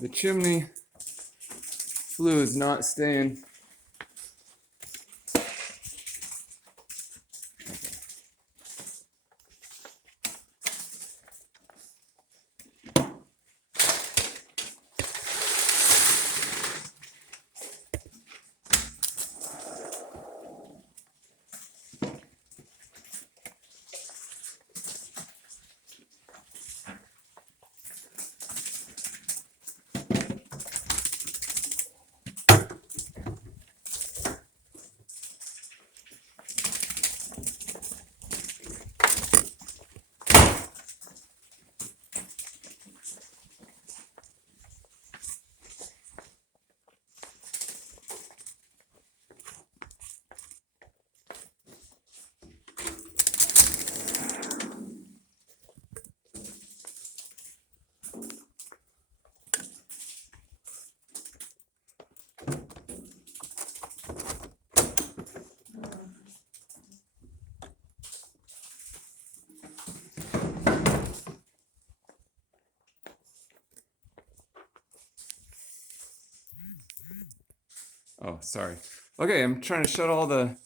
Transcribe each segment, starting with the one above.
the chimney flue is not staying. Oh, sorry. Okay, I'm trying to shut all the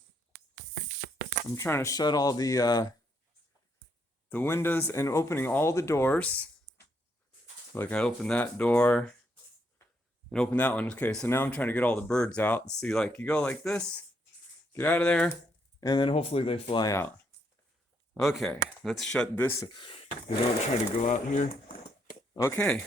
windows and opening all the doors. Like I opened that door and opened that one. Okay, so now I'm trying to get all the birds out and see, like, you go like this, get out of there, and then hopefully they fly out. Okay, let's shut this. They don't try to go out here. Okay.